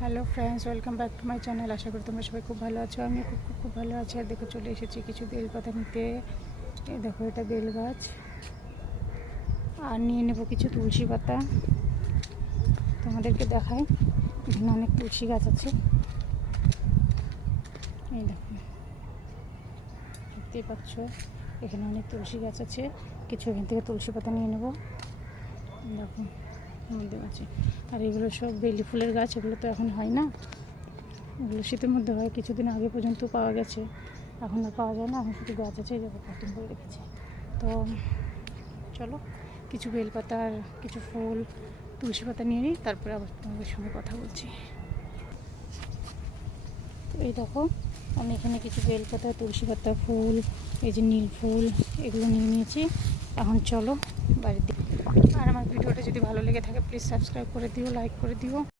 Hello friends, welcome back to my channel. আশা করি তোমরা সবাই খুব ভালো আছো। আমি খুব খুব খুব ভালো আছি। আর দেখো, চলে এসেছি কিছু বেলপাতা নিতে। এই দেখো, এটা বেল গাছ। আর নিয়ে নেবো কিছু তুলসী পাতা। তোমাদেরকে দেখাই, এখানে অনেক তুলসী গাছ আছে। এই দেখো, দেখতেই পাচ্ছ, এখানে অনেক তুলসী গাছ আছে। কিছু এখান থেকে তুলসী পাতা নিয়ে নেবো। দেখো, মধ্যে আছে। আর এগুলো সব বেলি ফুলের গাছ। এগুলো তো এখন হয় না, এগুলো শীতের মধ্যে হয়। কিছুদিন আগে পর্যন্ত পাওয়া গেছে, এখন আর পাওয়া যায় না। এখন শুধু গাছ আছে, যাবো কাটিং করে রেখেছি। তো চলো, কিছু বেলপাতা আর কিছু ফুল, তুলসী পাতা নিয়ে নিই, তারপরে আবার তোমাদের সঙ্গে কথা বলছি। তো এই দেখো, আমি এখানে কিছু বেলপাতা, তুলসী পাতা, ফুল, এই যে নীল ফুল, এগুলো নিয়ে নিয়েছি। এখন চলো বাড়ির দিকে। আর আমার ভিডিওটা যদি ভালো লেগে থাকে, প্লিজ সাবস্ক্রাইব করে দিও, লাইক করে দিও।